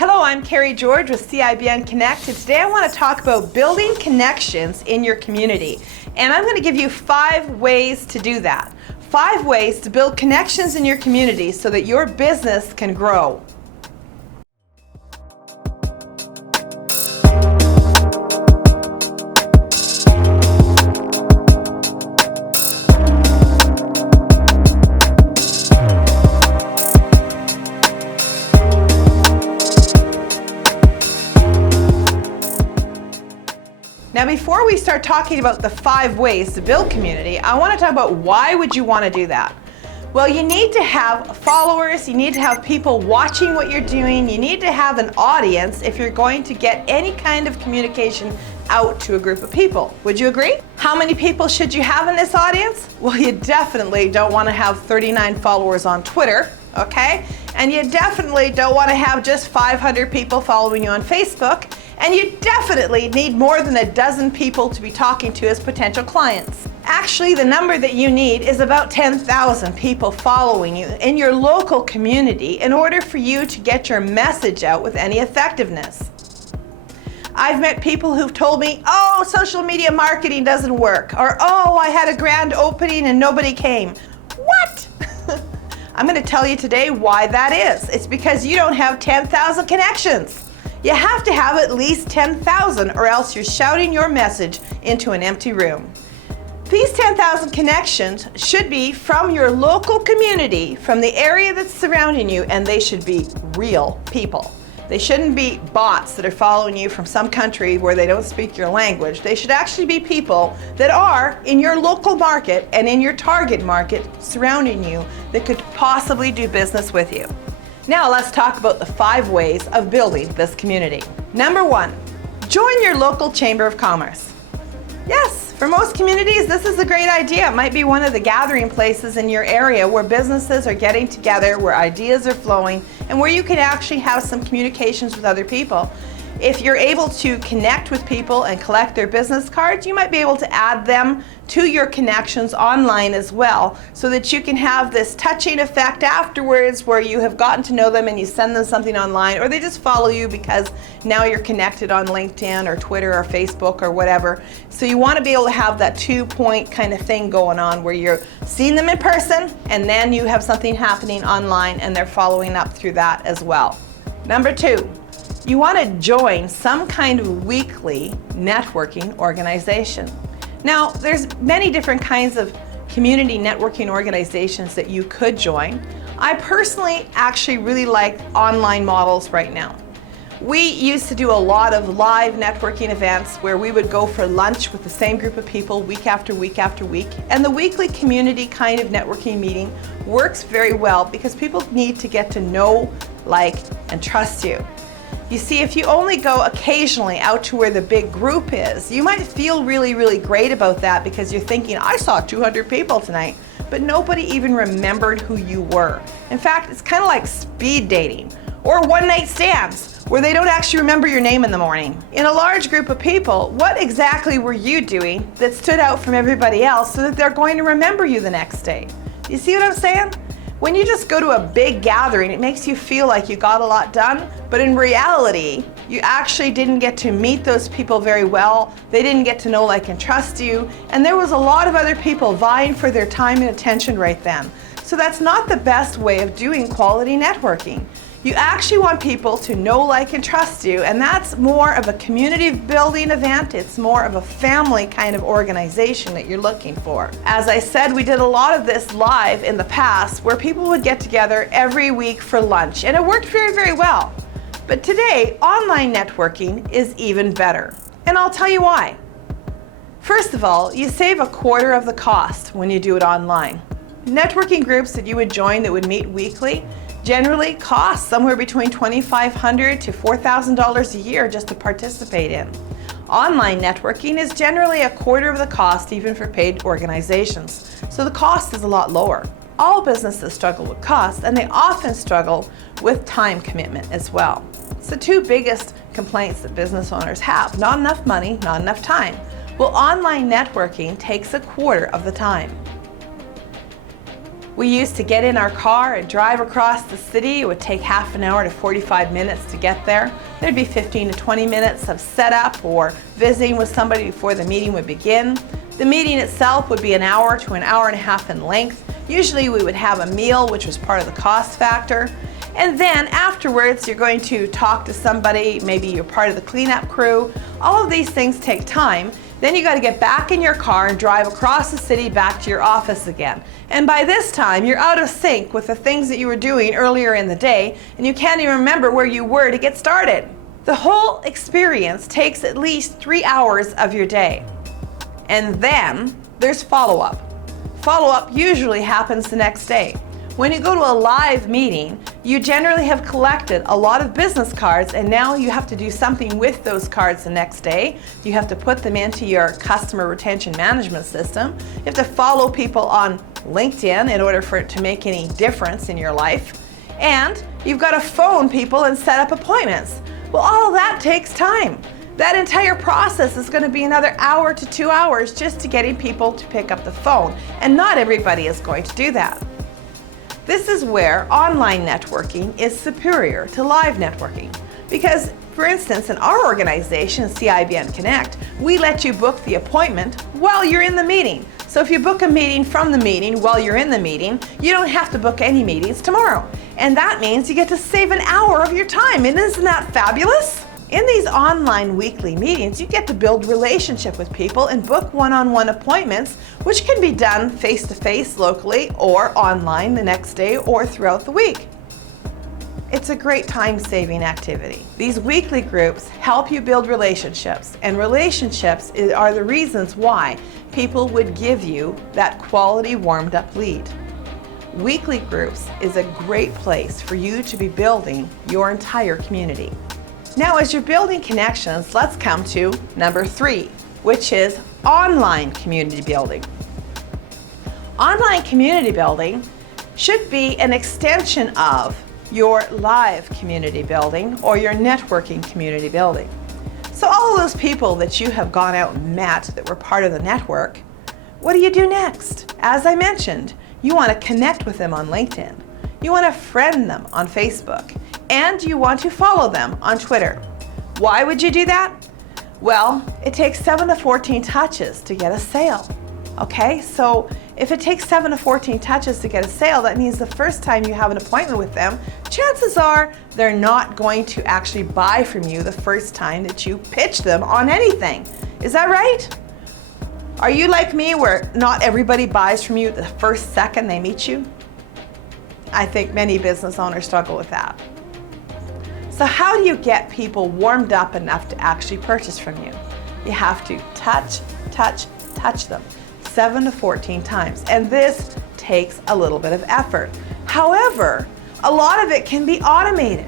Hello, I'm Kerry George with CIBN Connect, and today I want to talk about building connections in your community. And I'm going to give you 5 ways to do that. 5 ways to build connections in your community so that your business can grow. Now, before we start talking about the 5 ways to build community, I want to talk about why would you want to do that? Well, you need to have followers, you need to have people watching what you're doing, you need to have an audience if you're going to get any kind of communication out to a group of people. Would you agree? How many people should you have in this audience? Well, you definitely don't want to have 39 followers on Twitter, okay? And you definitely don't want to have just 500 people following you on Facebook. And you definitely need more than a dozen people to be talking to as potential clients. Actually, the number that you need is about 10,000 people following you in your local community in order for you to get your message out with any effectiveness. I've met people who've told me, oh, social media marketing doesn't work, or oh, I had a grand opening and nobody came. What? I'm going to tell you today why that is. It's because you don't have 10,000 connections. You have to have at least 10,000 or else you're shouting your message into an empty room. These 10,000 connections should be from your local community, from the area that's surrounding you, and they should be real people. They shouldn't be bots that are following you from some country where they don't speak your language. They should actually be people that are in your local market and in your target market surrounding you that could possibly do business with you. Now let's talk about the 5 ways of building this community. Number 1, join your local Chamber of Commerce. Yes, for most communities, this is a great idea. It might be one of the gathering places in your area where businesses are getting together, where ideas are flowing, and where you can actually have some communications with other people. If you're able to connect with people and collect their business cards, you might be able to add them to your connections online as well, so that you can have this touching effect afterwards where you have gotten to know them and you send them something online, or they just follow you because now you're connected on LinkedIn or Twitter or Facebook or whatever. So you want to be able to have that 2-point kind of thing going on where you're seeing them in person and then you have something happening online and they're following up through that as well. Number 2, you want to join some kind of weekly networking organization. Now, there's many different kinds of community networking organizations that you could join. I personally actually really like online models right now. We used to do a lot of live networking events where we would go for lunch with the same group of people week after week after week. And the weekly community kind of networking meeting works very well because people need to get to know, like, and trust you. You see, if you only go occasionally out to where the big group is, you might feel really, really great about that because you're thinking, I saw 200 people tonight, but nobody even remembered who you were. In fact, it's kind of like speed dating or one-night stands where they don't actually remember your name in the morning. In a large group of people, what exactly were you doing that stood out from everybody else so that they're going to remember you the next day? You see what I'm saying? When you just go to a big gathering, it makes you feel like you got a lot done, but in reality, you actually didn't get to meet those people very well. They didn't get to know, like, and trust you, and there was a lot of other people vying for their time and attention right then. So that's not the best way of doing quality networking. You actually want people to know, like, and trust you, and that's more of a community building event. It's more of a family kind of organization that you're looking for. As I said, we did a lot of this live in the past where people would get together every week for lunch, and it worked very, very well. But today, online networking is even better, and I'll tell you why. First of all, you save 1/4 of the cost when you do it online. Networking groups that you would join that would meet weekly generally cost somewhere between $2,500 to $4,000 a year just to participate in. Online networking is generally 1/4 of the cost even for paid organizations, so the cost is a lot lower. All businesses struggle with cost, and they often struggle with time commitment as well. It's the 2 biggest complaints that business owners have: not enough money, not enough time. Well, online networking takes 1/4 of the time. We used to get in our car and drive across the city. It would take half an hour to 45 minutes to get there. There'd be 15 to 20 minutes of setup or visiting with somebody before the meeting would begin. The meeting itself would be an hour to an hour and a half in length. Usually we would have a meal, which was part of the cost factor. And then afterwards, you're going to talk to somebody, maybe you're part of the cleanup crew. All of these things take time. Then you got to get back in your car and drive across the city back to your office again. And by this time, you're out of sync with the things that you were doing earlier in the day, and you can't even remember where you were to get started. The whole experience takes at least 3 hours of your day. And then there's follow-up. Follow-up usually happens the next day. When you go to a live meeting, you generally have collected a lot of business cards, and now you have to do something with those cards the next day. You have to put them into your customer retention management system. You have to follow people on LinkedIn in order for it to make any difference in your life. And you've got to phone people and set up appointments. Well, all of that takes time. That entire process is going to be another hour to 2 hours just to getting people to pick up the phone. And not everybody is going to do that. This is where online networking is superior to live networking. Because, for instance, in our organization, CIBN Connect, we let you book the appointment while you're in the meeting. So if you book a meeting from the meeting while you're in the meeting, you don't have to book any meetings tomorrow. And that means you get to save an hour of your time. And isn't that fabulous? In these online weekly meetings, you get to build relationship with people and book one-on-one appointments, which can be done face-to-face locally or online the next day or throughout the week. It's a great time-saving activity. These weekly groups help you build relationships, and relationships are the reasons why people would give you that quality warmed-up lead. Weekly groups is a great place for you to be building your entire community. Now, as you're building connections, let's come to number 3, which is online community building. Online community building should be an extension of your live community building or your networking community building. So all of those people that you have gone out and met that were part of the network, what do you do next? As I mentioned, you want to connect with them on LinkedIn. You want to friend them on Facebook. And you want to follow them on Twitter. Why would you do that? Well, it takes 7 to 14 touches to get a sale. Okay, so if it takes 7 to 14 touches to get a sale, that means the first time you have an appointment with them, chances are they're not going to actually buy from you the first time that you pitch them on anything. Is that right? Are you like me where not everybody buys from you the first second they meet you? I think many business owners struggle with that. So how do you get people warmed up enough to actually purchase from you? You have to touch them 7 to 14 times. And this takes a little bit of effort. However, a lot of it can be automated.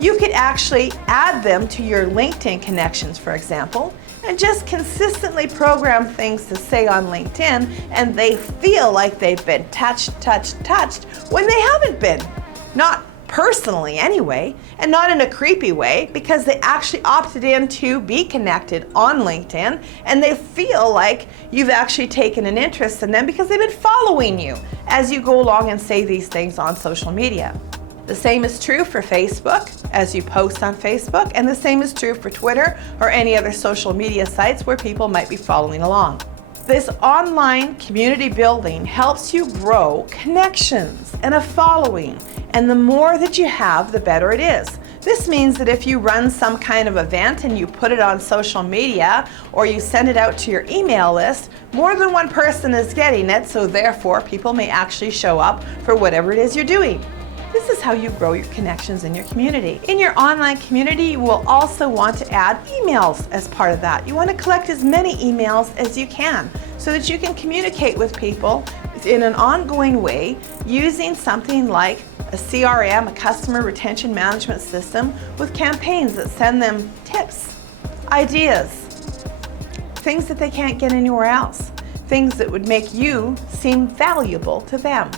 You could actually add them to your LinkedIn connections, for example, and just consistently program things to say on LinkedIn, and they feel like they've been touched when they haven't been. Not personally anyway, and not in a creepy way, because they actually opted in to be connected on LinkedIn, and they feel like you've actually taken an interest in them because they've been following you as you go along and say these things on social media. The same is true for Facebook as you post on Facebook, and the same is true for Twitter or any other social media sites where people might be following along. This online community building helps you grow connections and a following, and the more that you have, the better it is. This means that if you run some kind of event and you put it on social media or you send it out to your email list, more than one person is getting it, so therefore people may actually show up for whatever it is you're doing. This is how you grow your connections in your community. In your online community, you will also want to add emails as part of that. You want to collect as many emails as you can so that you can communicate with people in an ongoing way using something like a CRM, a customer retention management system, with campaigns that send them tips, ideas, things that they can't get anywhere else, things that would make you seem valuable to them.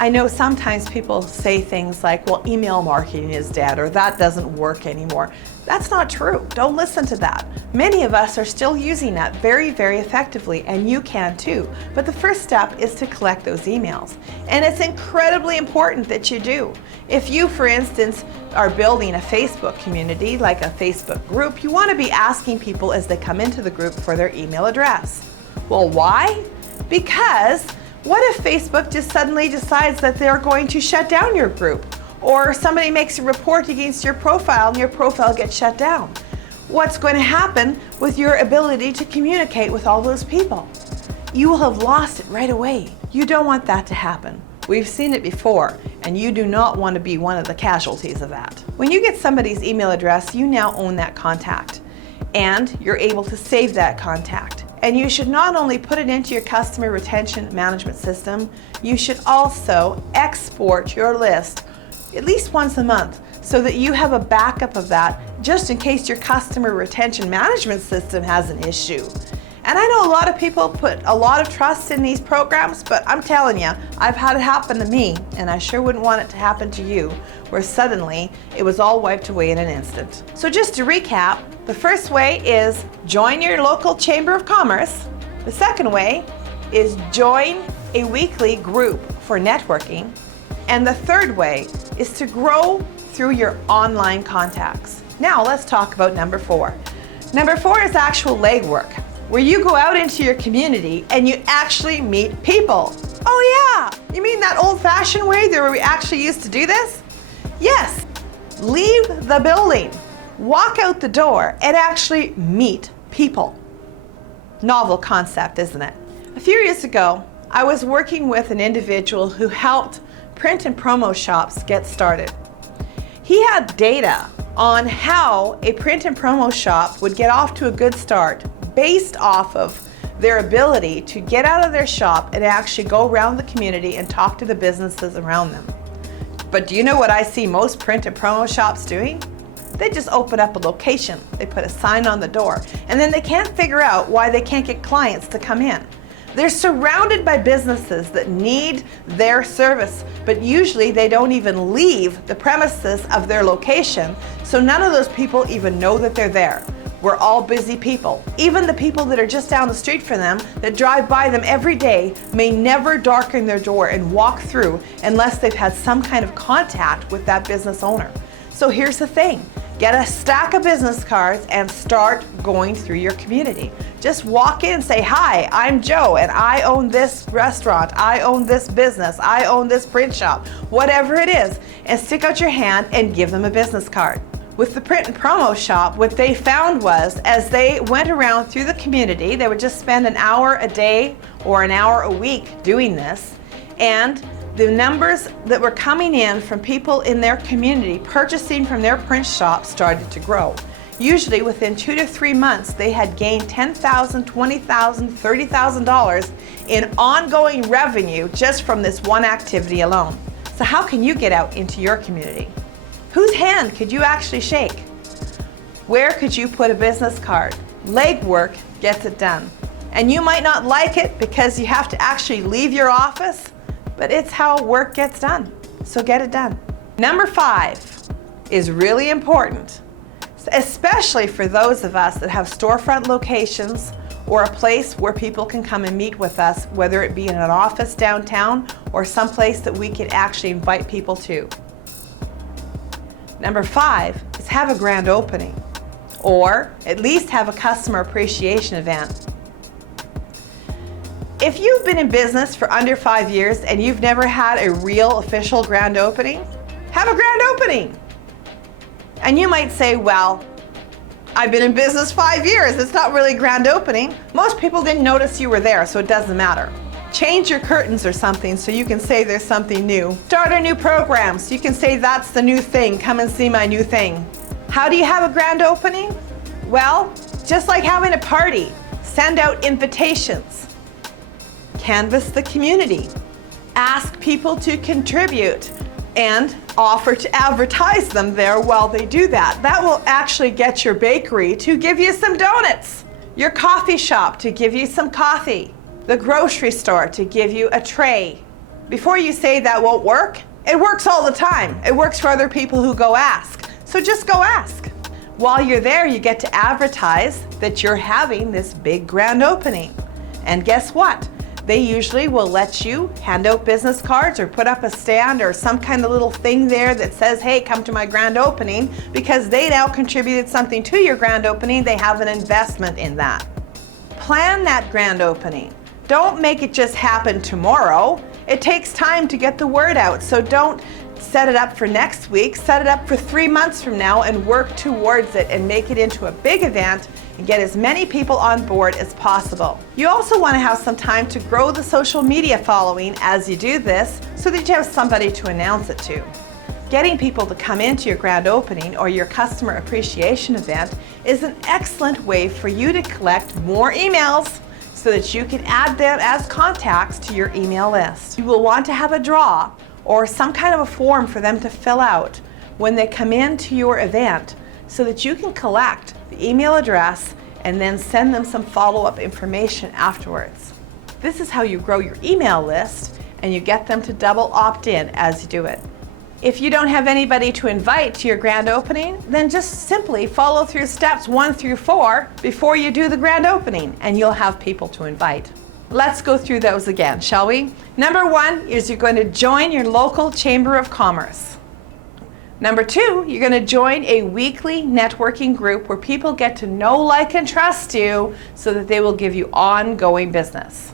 I know sometimes people say things like, well, email marketing is dead, or that doesn't work anymore. That's not true. Don't listen to that. Many of us are still using that very, very effectively, and you can too. But the first step is to collect those emails. And it's incredibly important that you do. If you, for instance, are building a Facebook community, like a Facebook group, you want to be asking people as they come into the group for their email address. Well, why? Because what if Facebook just suddenly decides that they're going to shut down your group? Or somebody makes a report against your profile and your profile gets shut down? What's going to happen with your ability to communicate with all those people? You will have lost it right away. You don't want that to happen. We've seen it before, and you do not want to be one of the casualties of that. When you get somebody's email address, you now own that contact, and you're able to save that contact. And you should not only put it into your customer retention management system, you should also export your list at least once a month so that you have a backup of that just in case your customer retention management system has an issue. And I know a lot of people put a lot of trust in these programs, but I'm telling you, I've had it happen to me, and I sure wouldn't want it to happen to you, where suddenly it was all wiped away in an instant. So just to recap, the first way is join your local Chamber of Commerce. The second way is join a weekly group for networking. And the third way is to grow through your online contacts. Now let's talk about number 4. Number 4 is actual legwork, where you go out into your community and you actually meet people. Oh yeah, you mean that old-fashioned way that we actually used to do this? Yes, leave the building, walk out the door, and actually meet people. Novel concept, isn't it? A few years ago, I was working with an individual who helped print and promo shops get started. He had data on how a print and promo shop would get off to a good start based off of their ability to get out of their shop and actually go around the community and talk to the businesses around them. But do you know what I see most print and promo shops doing? They just open up a location, they put a sign on the door, and then they can't figure out why they can't get clients to come in. They're surrounded by businesses that need their service, but usually they don't even leave the premises of their location, so none of those people even know that they're there. We're all busy people. Even the people that are just down the street from them, that drive by them every day, may never darken their door and walk through unless they've had some kind of contact with that business owner. So here's the thing. Get a stack of business cards and start going through your community. Just walk in and say, hi, I'm Joe and I own this restaurant, I own this business, I own this print shop, whatever it is, and stick out your hand and give them a business card. With the print and promo shop, what they found was as they went around through the community, they would just spend an hour a day or an hour a week doing this, and the numbers that were coming in from people in their community purchasing from their print shop started to grow. Usually within 2 to 3 months, they had gained $10,000, $20,000, $30,000 in ongoing revenue just from this one activity alone. So how can you get out into your community? Whose hand could you actually shake? Where could you put a business card? Legwork gets it done. And you might not like it because you have to actually leave your office, but it's how work gets done. So get it done. Number 5 is really important, especially for those of us that have storefront locations or a place where people can come and meet with us, whether it be in an office downtown or someplace that we can actually invite people to. Number 5 is have a grand opening, or at least have a customer appreciation event. If you've been in business for under 5 years and you've never had a real official grand opening, have a grand opening. And you might say, well, I've been in business 5 years, it's not really a grand opening. Most people didn't notice you were there, so it doesn't matter. Change your curtains or something so you can say there's something new. Start a new program so you can say that's the new thing, come and see my new thing. How do you have a grand opening? Well, just like having a party, send out invitations. Canvass the community. Ask people to contribute and offer to advertise them there while they do that. That will actually get your bakery to give you some donuts, your coffee shop to give you some coffee, the grocery store to give you a tray Before you say that won't work, it works all the time. It works for other people who go ask. So just go ask. While you're there, you get to advertise that you're having this big grand opening. And guess what? They usually will let you hand out business cards or put up a stand or some kind of little thing there that says, hey, come to my grand opening, because they now contributed something to your grand opening. They have an investment in that. Plan that grand opening. Don't make it just happen tomorrow. It takes time to get the word out, so don't set it up for next week. Set it up for 3 months from now and work towards it and make it into a big event and get as many people on board as possible. You also want to have some time to grow the social media following as you do this so that you have somebody to announce it to. Getting people to come into your grand opening or your customer appreciation event is an excellent way for you to collect more emails so that you can add them as contacts to your email list. You will want to have a draw or some kind of a form for them to fill out when they come into your event so that you can collect the email address and then send them some follow-up information afterwards. This is how you grow your email list and you get them to double opt-in as you do it. If you don't have anybody to invite to your grand opening, then just simply follow through steps 1 through 4 before you do the grand opening and you'll have people to invite. Let's go through those again, shall we? Number 1 is you're going to join your local Chamber of Commerce. Number 2, you're going to join a weekly networking group where people get to know, like, and trust you so that they will give you ongoing business.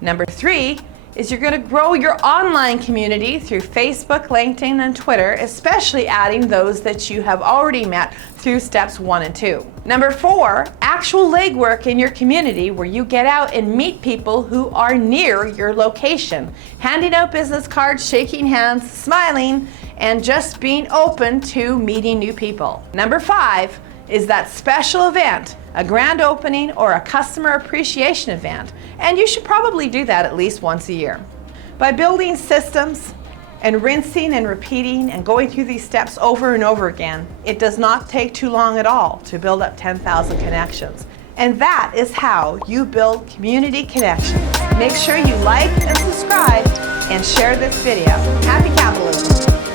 Number 3 is you're going to grow your online community through Facebook, LinkedIn, and Twitter, especially adding those that you have already met through steps 1 and 2. Number 4, actual legwork in your community where you get out and meet people who are near your location, handing out business cards, shaking hands, smiling, and just being open to meeting new people. Number 5 is that special event, a grand opening or a customer appreciation event, and you should probably do that at least once a year. By building systems and rinsing and repeating and going through these steps over and over again, it does not take too long at all to build up 10,000 connections. And that is how you build community connections. Make sure you like and subscribe and share this video. Happy capitalism!